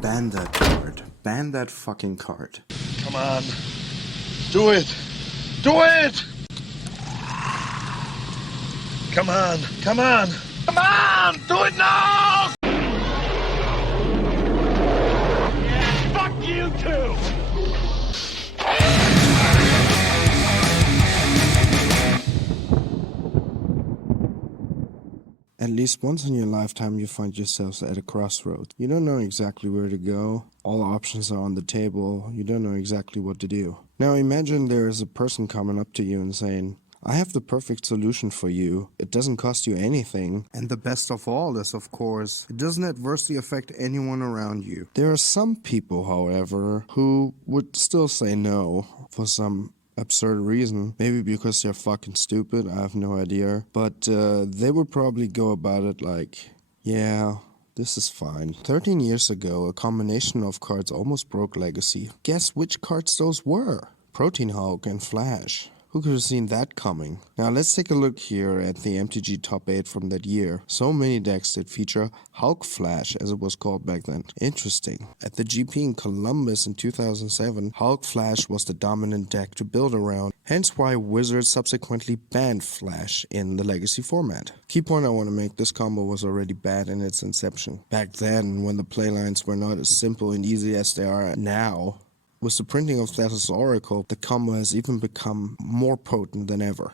Ban that card. Ban that fucking card. Come on. Do it! Do it! Come on, come on! Come on! Do it now! Fuck you too! At least once in your lifetime you find yourselves at a crossroads. You don't know exactly where to go. All options are on the table. You don't know exactly what to do. Now imagine there is a person coming up to you and saying, I have the perfect solution for you. It doesn't cost you anything. And the best of all is, of course, it doesn't adversely affect anyone around you. There are some people, however, who would still say no for some absurd reason. Maybe because they're fucking stupid, I have no idea. But they would probably go about it like, yeah, this is fine. 13 years ago, a combination of cards almost broke Legacy. Guess which cards those were? Protein Hulk and Flash. Who could have seen that coming? Now let's take a look here at the MTG top 8 from that year. So many decks that feature Hulk Flash, as it was called back then. Interesting. At the GP in Columbus in 2007, Hulk Flash was the dominant deck to build around, hence why Wizards subsequently banned Flash in the Legacy format. Key point I want to make, this combo was already bad in its inception. Back then, when the playlines were not as simple and easy as they are now, with the printing of Thassa's Oracle, the combo has even become more potent than ever.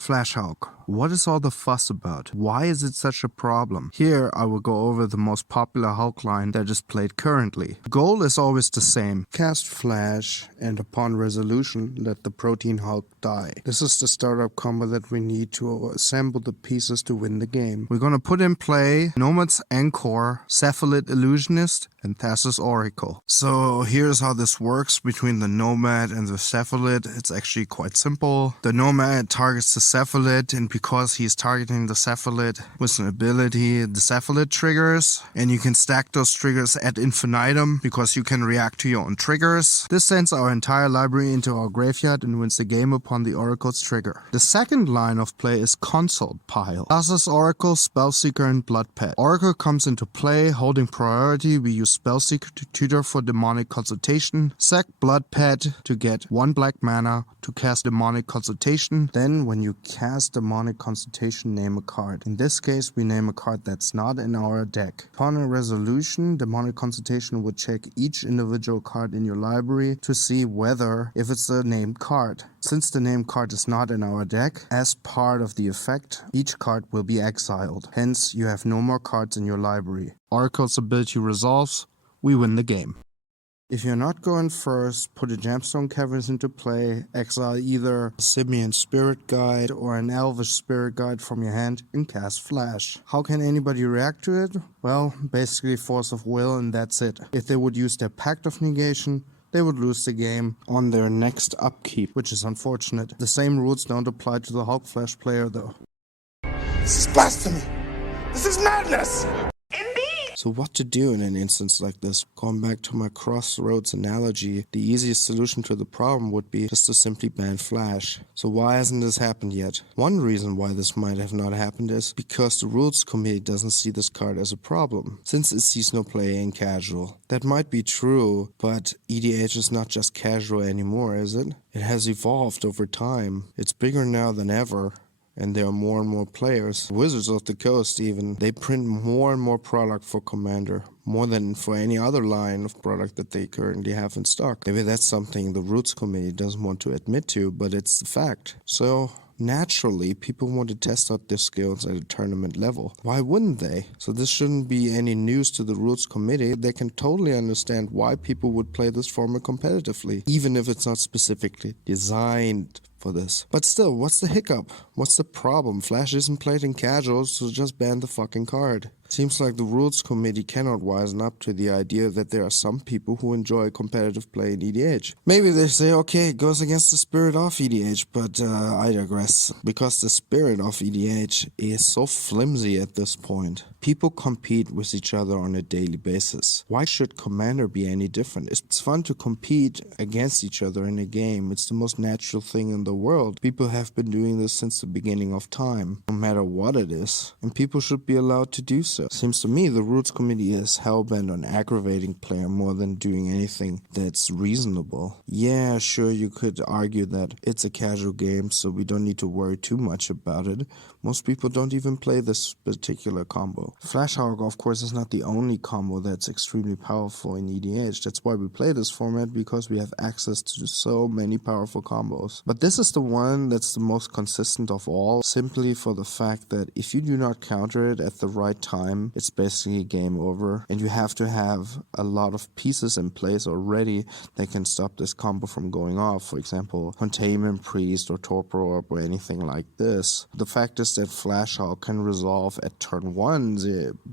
Flash Hulk. What is all the fuss about? Why is it such a problem? Here I will go over the most popular Hulk line that is played currently. The goal is always the same. Cast Flash and upon resolution let the Protein Hulk die. This is the startup combo that we need to assemble the pieces to win the game. We're gonna put in play Nomad's Encore, Cephalid Illusionist, and Thassa's Oracle. So here's how this works between the Nomad and the Cephalid. It's actually quite simple. The Nomad targets the Cephalid, and because he's targeting the Cephalid with an ability, the Cephalid triggers, and you can stack those triggers ad infinitum because you can react to your own triggers. This sends our entire library into our graveyard and wins the game upon the Oracle's trigger. The second line of play is Consult Pile. Thassa's Oracle, Spellseeker, and Blood Pet. Oracle comes into play, holding priority. We use Spellseeker to tutor for Demonic Consultation, sack Blood Pet to get 1 black mana to cast Demonic Consultation. Then when you cast Demonic Consultation, name a card. In this case, we name a card that's not in our deck. Upon a resolution, Demonic Consultation would check each individual card in your library to see whether if it's a named card. Since the named card is not in our deck, as part of the effect, each card will be exiled. Hence, you have no more cards in your library. Oracle's ability resolves, we win the game. If you're not going first, put a Gemstone Caverns into play, exile either a Simian Spirit Guide or an Elvish Spirit Guide from your hand, and cast Flash. How can anybody react to it? Well, basically force of will, and that's it. If they would use their Pact of Negation, they would lose the game on their next upkeep, which is unfortunate. The same rules don't apply to the Hulk Flash player though. This is blasphemy! This is madness! So what to do in an instance like this? Going back to my crossroads analogy, the easiest solution to the problem would be just to simply ban Flash. So why hasn't this happened yet? One reason why this might have not happened is because the rules committee doesn't see this card as a problem, since it sees no play in casual. That might be true, but EDH is not just casual anymore, is it? It has evolved over time. It's bigger now than ever. And there are more and more players. Wizards of the Coast even, they print more and more product for Commander, more than for any other line of product that they currently have in stock. Maybe that's something the Roots Committee doesn't want to admit to, but it's the fact. So naturally, people want to test out their skills at a tournament level. Why wouldn't they? So this shouldn't be any news to the Rules Committee. They can totally understand why people would play this format competitively, even if it's not specifically designed for this. But still, what's the hiccup? What's the problem? Flash isn't played in casuals, so just ban the fucking card. Seems like the Rules Committee cannot wisen up to the idea that there are some people who enjoy competitive play in EDH. Maybe they say, okay, it goes against the spirit of EDH, but I digress. Because the spirit of EDH is so flimsy at this point. People compete with each other on a daily basis. Why should Commander be any different? It's fun to compete against each other in a game. It's the most natural thing in the world. People have been doing this since the beginning of time, no matter what it is. And people should be allowed to do so. so. Seems to me the Rules Committee is hellbent on aggravating player more than doing anything that's reasonable. Yeah, sure, you could argue that it's a casual game, so we don't need to worry too much about it. Most people don't even play this particular combo. Flash Hog, of course, is not the only combo that's extremely powerful in EDH. That's why we play this format, because we have access to so many powerful combos. But this is the one that's the most consistent of all, simply for the fact that if you do not counter it at the right time, it's basically game over, and you have to have a lot of pieces in place already that can stop this combo from going off. For example, Containment Priest or Torpor Orb or anything like this. The fact is that Flash Hog can resolve at turn 1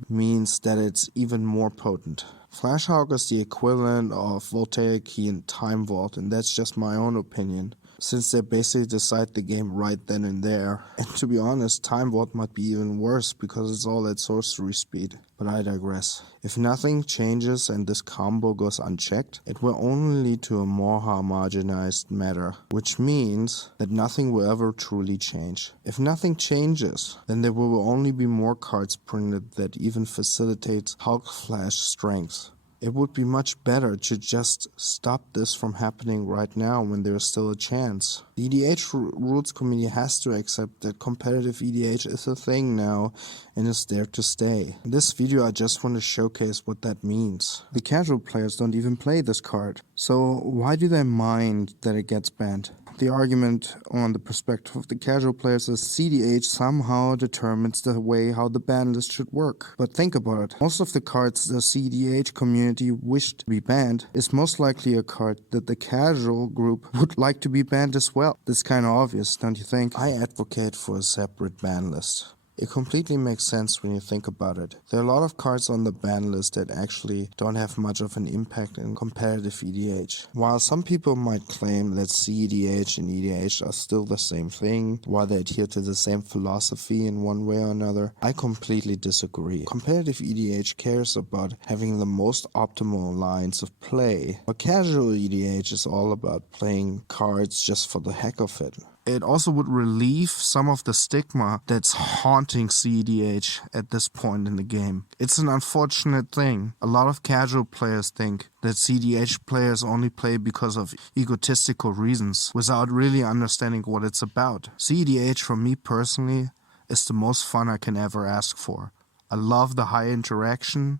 means that it's even more potent. Flash Hog is the equivalent of Voltaic Key and Time Vault, and that's just my own opinion, since they basically decide the game right then and there. And to be honest, Time Vault might be even worse because it's all at sorcery speed. But I digress. If nothing changes and this combo goes unchecked, it will only lead to a more homogenized matter, which means that nothing will ever truly change. If nothing changes, then there will only be more cards printed that even facilitates Hulk Flash strength. It would be much better to just stop this from happening right now when there's still a chance. The EDH Rules Committee has to accept that competitive EDH is a thing now and is there to stay. In this video I just want to showcase what that means. The casual players don't even play this card, so why do they mind that it gets banned? The argument on the perspective of the casual players is cEDH somehow determines the way how the ban list should work. But think about it. Most of the cards the cEDH community wished to be banned is most likely a card that the casual group would like to be banned as well. That's kind of obvious, don't you think? I advocate for a separate ban list. It completely makes sense when you think about it. There are a lot of cards on the ban list that actually don't have much of an impact in competitive EDH. While some people might claim that cEDH and EDH are still the same thing, while they adhere to the same philosophy in one way or another, I completely disagree. Competitive EDH cares about having the most optimal lines of play, but casual EDH is all about playing cards just for the heck of it. It also would relieve some of the stigma that's haunting cEDH at this point in the game. It's an unfortunate thing. A lot of casual players think that cEDH players only play because of egotistical reasons, without really understanding what it's about. cEDH, for me personally, is the most fun I can ever ask for. I love the high interaction,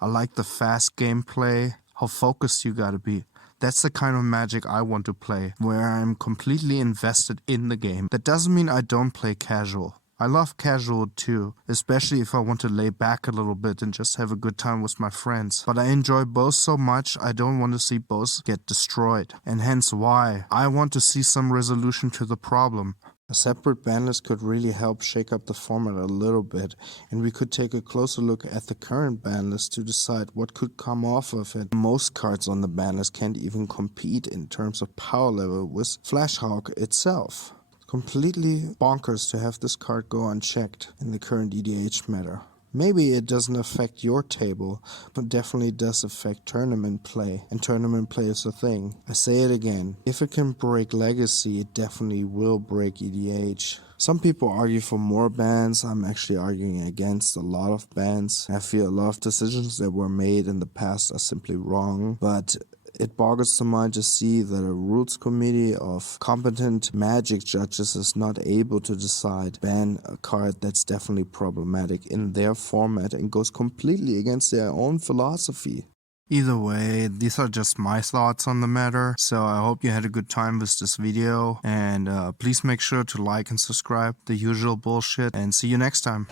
I like the fast gameplay, how focused you gotta be. That's the kind of Magic I want to play, where I'm completely invested in the game. That doesn't mean I don't play casual. I love casual too, especially if I want to lay back a little bit and just have a good time with my friends. But I enjoy both so much, I don't want to see both get destroyed. And hence why I want to see some resolution to the problem. A separate ban list could really help shake up the format a little bit, and we could take a closer look at the current ban list to decide what could come off of it. Most cards on the ban list can't even compete in terms of power level with Flash Hog itself. Completely bonkers to have this card go unchecked in the current EDH meta. Maybe it doesn't affect your table, but definitely does affect tournament play, and tournament play is a thing. I say it again, if it can break Legacy, it definitely will break EDH. Some people argue for more bans. I'm actually arguing against a lot of bans. I feel a lot of decisions that were made in the past are simply wrong, but it boggles the mind to see that a rules committee of competent Magic judges is not able to decide ban a card that's definitely problematic in their format and goes completely against their own philosophy. Either way, these are just my thoughts on the matter, so I hope you had a good time with this video, and please make sure to like and subscribe, the usual bullshit, and see you next time.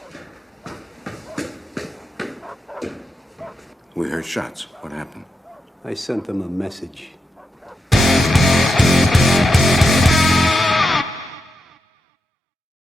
We heard shots. What happened? I sent them a message.